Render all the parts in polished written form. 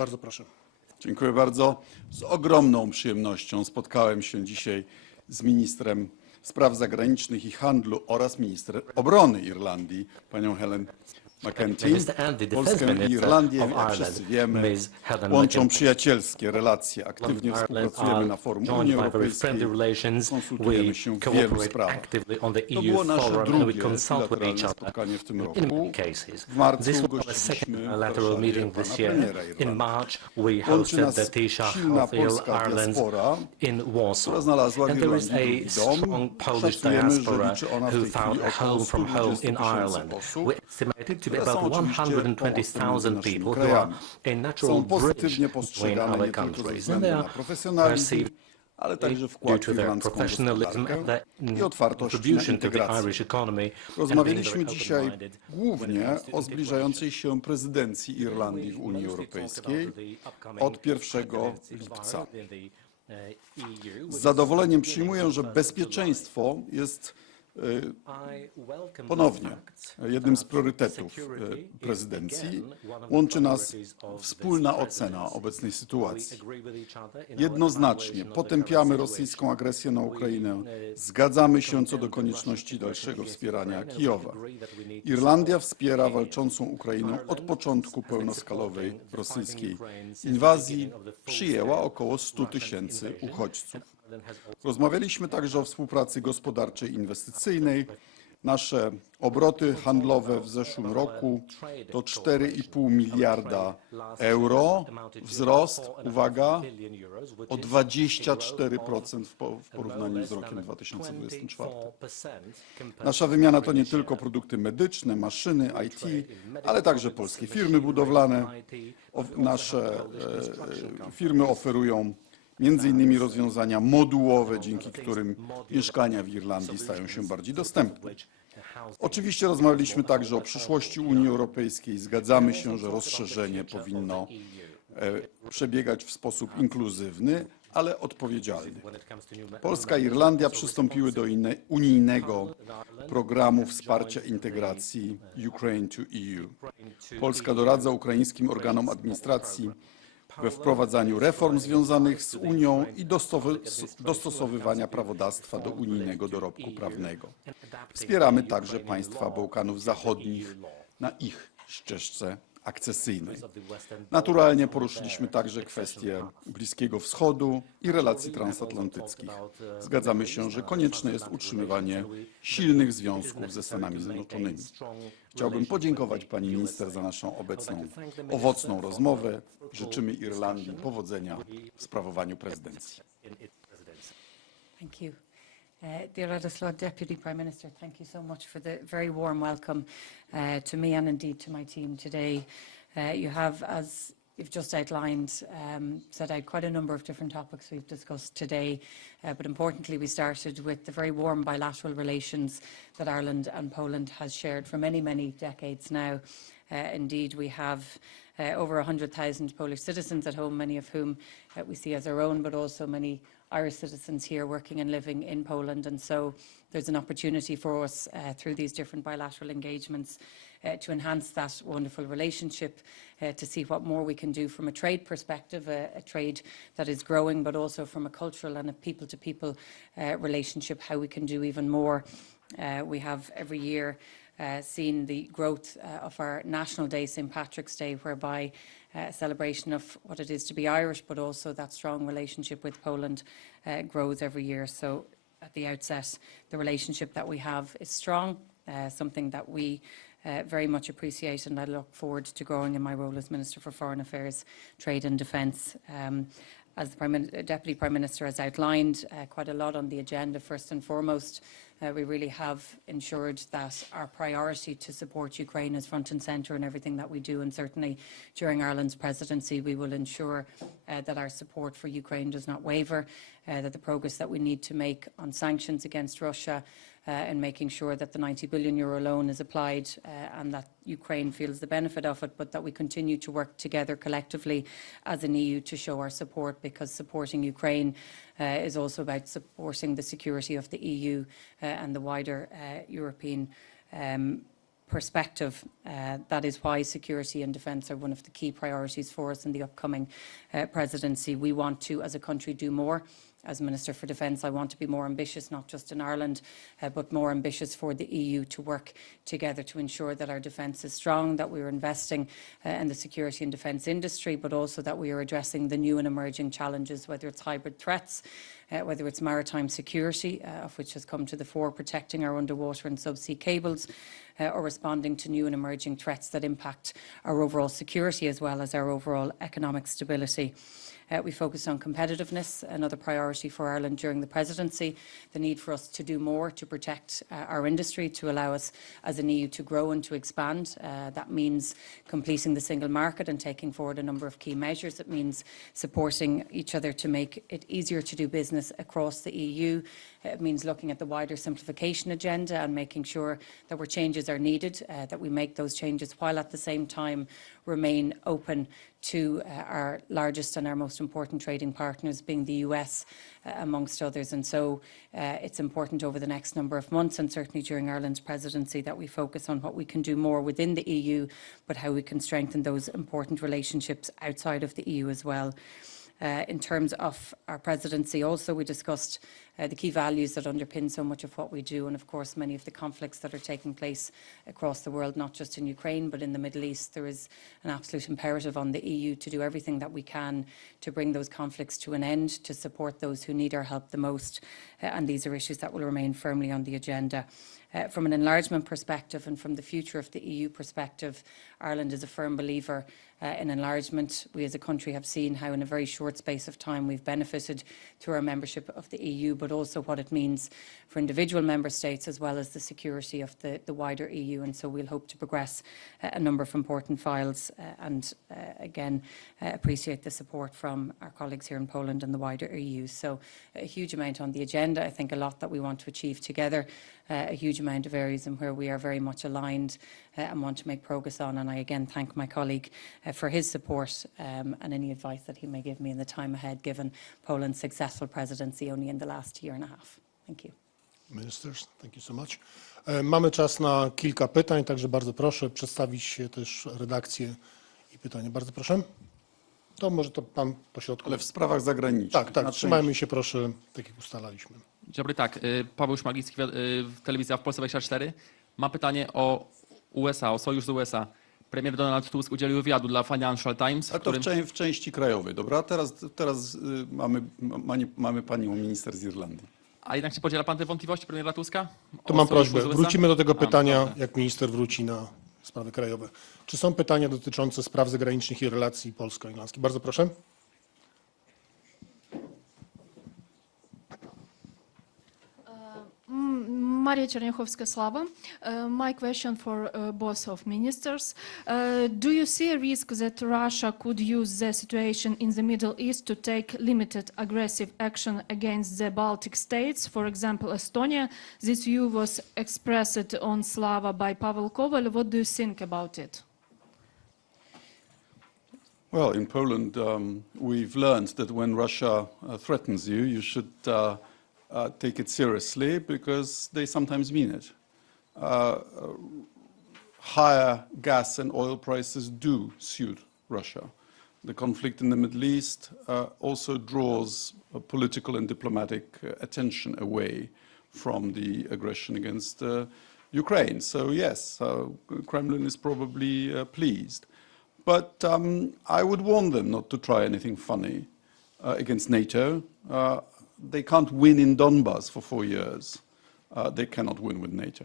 Bardzo proszę. Dziękuję bardzo. Z ogromną przyjemnością spotkałem się dzisiaj z ministrem spraw zagranicznych i handlu oraz ministrem obrony Irlandii, panią Helen McEntee. Polskę i Irlandię, jak wszyscy wiemy, łączą przyjacielskie relacje. Aktywnie współpracujemy na forum Unii Europejskiej, konsultujemy się w wielu sprawach. To było nasze drugie bilateralne spotkanie w tym roku. W marcu gościliśmy w Warszawie pana premiera Irlandii. Łączy nas silna polska diaspora, która znalazła w Irlandii drugi dom. Szacujemy, że liczy ona w tej chwili około 120 000 osób, które są oczywiście pomocne między naszymi krajami. Są pozytywnie postrzegane nie tylko ze względu na profesjonalizm, ale także wkład w irlandzką gospodarkę i otwartość na integrację. Rozmawialiśmy dzisiaj głównie o zbliżającej się prezydencji Irlandii w Unii Europejskiej od 1 lipca. Z zadowoleniem przyjmuję, że bezpieczeństwo jest ponownie jednym z priorytetów prezydencji. Łączy nas wspólna ocena obecnej sytuacji. Jednoznacznie potępiamy rosyjską agresję na Ukrainę. Zgadzamy się co do konieczności dalszego wspierania Kijowa. Irlandia wspiera walczącą Ukrainę od początku pełnoskalowej rosyjskiej inwazji. Przyjęła około 100 000 uchodźców. Rozmawialiśmy także o współpracy gospodarczej i inwestycyjnej. Nasze obroty handlowe w zeszłym roku to 4,5 miliarda euro. Wzrost, uwaga, o 24% w porównaniu z rokiem 2024. Nasza wymiana to nie tylko produkty medyczne, maszyny, IT, ale także polskie firmy budowlane. Nasze firmy oferują między innymi rozwiązania modułowe, dzięki którym mieszkania w Irlandii stają się bardziej dostępne. Oczywiście rozmawialiśmy także o przyszłości Unii Europejskiej. Zgadzamy się, że rozszerzenie powinno przebiegać w sposób inkluzywny, ale odpowiedzialny. Polska i Irlandia przystąpiły do unijnego programu wsparcia integracji Ukraine to EU. Polska doradza ukraińskim organom administracji we wprowadzaniu reform związanych z Unią i dostosowywania prawodawstwa do unijnego dorobku prawnego. Wspieramy także państwa Bałkanów Zachodnich na ich ścieżce akcesyjnej. Naturalnie poruszyliśmy także kwestie Bliskiego Wschodu i relacji transatlantyckich. Zgadzamy się, że konieczne jest utrzymywanie silnych związków ze Stanami Zjednoczonymi. Chciałbym podziękować pani minister za naszą obecną owocną rozmowę. Życzymy Irlandii powodzenia w sprawowaniu prezydencji. Thank you. Dear Radoslaw, Deputy Prime Minister, thank you so much for the very warm welcome to me and indeed to my team today. You have, as you've just outlined, set out quite a number of different topics we've discussed today, but importantly we started with the very warm bilateral relations that Ireland and Poland has shared for many, many decades now. Indeed, we have over 100,000 Polish citizens at home, many of whom we see as our own, but also many Irish citizens here working and living in Poland. And so there's an opportunity for us through these different bilateral engagements to enhance that wonderful relationship, to see what more we can do from a trade perspective, a trade that is growing, but also from a cultural and a people-to-people relationship, how we can do even more. We have every year seen the growth of our National Day, St. Patrick's Day, whereby a celebration of what it is to be Irish, but also that strong relationship with Poland grows every year. So at the outset, the relationship that we have is strong, something that we very much appreciate, and I look forward to growing in my role as Minister for Foreign Affairs, Trade and Defence. As the Deputy Prime Minister has outlined, quite a lot on the agenda. First and foremost, we really have ensured that our priority to support Ukraine is front and centre in everything that we do, and certainly during Ireland's presidency we will ensure that our support for Ukraine does not waver, that the progress that we need to make on sanctions against Russia and making sure that the €90 billion loan is applied and that Ukraine feels the benefit of it, but that we continue to work together collectively as an EU to show our support, because supporting Ukraine is also about supporting the security of the EU and the wider European perspective. That is why security and defence are one of the key priorities for us in the upcoming presidency. We want to, as a country, do more. As Minister for Defence, I want to be more ambitious, not just in Ireland, but more ambitious for the EU to work together to ensure that our defence is strong, that we are investing in the security and defence industry, but also that we are addressing the new and emerging challenges, whether it's hybrid threats, whether it's maritime security, of which has come to the fore, protecting our underwater and subsea cables, or responding to new and emerging threats that impact our overall security as well as our overall economic stability. We focused on competitiveness, another priority for Ireland during the presidency, the need for us to do more to protect our industry, to allow us as an EU to grow and to expand. That means completing the single market and taking forward a number of key measures. It means supporting each other to make it easier to do business across the EU. It means looking at the wider simplification agenda and making sure that where changes are needed, that we make those changes while at the same time remain open to our largest and our most important trading partners, being the US, amongst others. And so it's important over the next number of months, and certainly during Ireland's presidency, that we focus on what we can do more within the EU, but how we can strengthen those important relationships outside of the EU as well. In terms of our presidency also, we discussed the key values that underpin so much of what we do, and of course many of the conflicts that are taking place across the world, not just in Ukraine but in the Middle East. There is an absolute imperative on the EU to do everything that we can to bring those conflicts to an end, to support those who need our help the most, and these are issues that will remain firmly on the agenda. From an enlargement perspective and from the future of the EU perspective, Ireland is a firm believer in enlargement. We as a country have seen how in a very short space of time we've benefited through our membership of the EU, but also what it means for individual member states as well as the security of the wider EU. And so we'll hope to progress a number of important files and again appreciate the support from our colleagues here in Poland and the wider EU. So a huge amount on the agenda. I think a lot that we want to achieve together, a huge amount of areas in where we are very much aligned and want to make progress on. And I again thank my colleague for his support and any advice that he may give me in the time ahead, given Poland's successful presidency only in the last year and a half. Thank you. Ministers, thank you so much. Mamy czas na kilka pytań, także bardzo proszę przedstawić się też redakcję i pytania. Bardzo proszę. To może to pan po środku. Ale w sprawach zagranicznych. Tak, tak, trzymajmy się proszę, tak jak ustalaliśmy. Dzień dobry, tak. Paweł Szmaglicki, telewizja w Polsce 24. Mam pytanie o USA, o sojusz z USA. Premier Donald Tusk udzielił wywiadu dla Financial Times. A to w części krajowej, dobra? Teraz mamy panią minister z Irlandii. A jednak czy podziela pan te wątpliwości premiera Tuska? To mam prośbę, wrócimy do tego pytania, jak minister wróci na sprawy krajowe. Czy są pytania dotyczące spraw zagranicznych i relacji polsko-irlandzkich? Bardzo proszę. Maria Czerniachowska-Slawa. My question for both of ministers. Do you see a risk that Russia could use the situation in the Middle East to take limited aggressive action against the Baltic states, for example, Estonia? This view was expressed on Slava by Pavel Koval. What do you think about it? Well, in Poland, we've learned that when Russia threatens you, you should take it seriously, because they sometimes mean it. Higher gas and oil prices do suit Russia. The conflict in the Middle East also draws political and diplomatic attention away from the aggression against Ukraine. So yes, Kremlin is probably pleased. But I would warn them not to try anything funny against NATO. They can't win in Donbas for 4 years. They cannot win with NATO.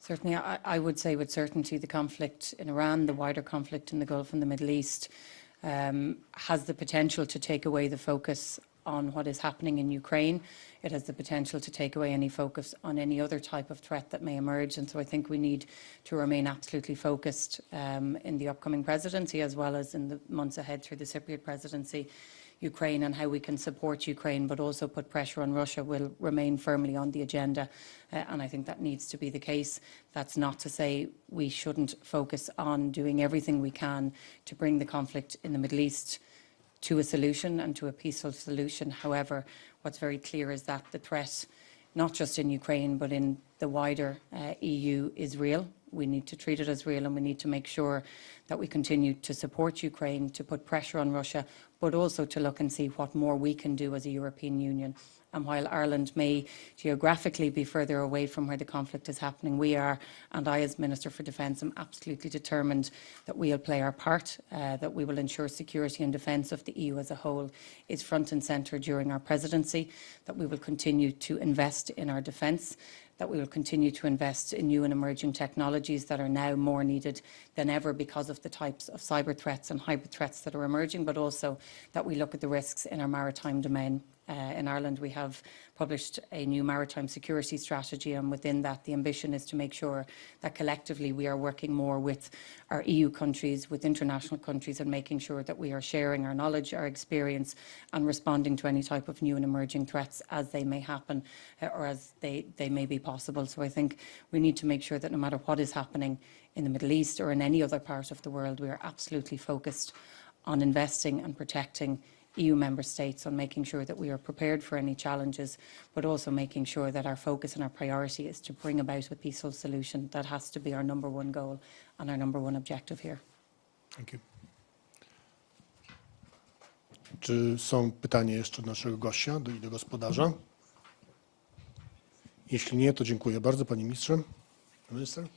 Certainly, I would say with certainty the conflict in Iran, the wider conflict in the Gulf and the Middle East has the potential to take away the focus on what is happening in Ukraine. It has the potential to take away any focus on any other type of threat that may emerge. And so I think we need to remain absolutely focused in the upcoming presidency, as well as in the months ahead through the Cypriot presidency. Ukraine and how we can support Ukraine, but also put pressure on Russia, will remain firmly on the agenda. And I think that needs to be the case. That's not to say we shouldn't focus on doing everything we can to bring the conflict in the Middle East to a solution and to a peaceful solution. However, what's very clear is that the threat not just in Ukraine, but in the wider EU is real. We need to treat it as real, and we need to make sure that we continue to support Ukraine, to put pressure on Russia, but also to look and see what more we can do as a European Union. And while Ireland may geographically be further away from where the conflict is happening, we are, and I as Minister for Defence am absolutely determined that we'll play our part, that we will ensure security and defence of the EU as a whole is front and centre during our presidency, that we will continue to invest in our defence, that we will continue to invest in new and emerging technologies that are now more needed than ever because of the types of cyber threats and hybrid threats that are emerging, but also that we look at the risks in our maritime domain. In Ireland, we have published a new maritime security strategy, and within that, the ambition is to make sure that collectively we are working more with our EU countries, with international countries, and making sure that we are sharing our knowledge, our experience, and responding to any type of new and emerging threats as they may happen or as they may be possible. So I think we need to make sure that no matter what is happening in the Middle East or in any other part of the world, we are absolutely focused on investing and protecting EU member states, on making sure that we are prepared for any challenges, but also making sure that our focus and our priority is to bring about a peaceful solution. That has to be our number one goal and our number one objective here. Thank you. Czy są pytania jeszcze do naszego gościa i do gospodarza? Jeśli nie, to dziękuję bardzo, panie ministrze. Minister?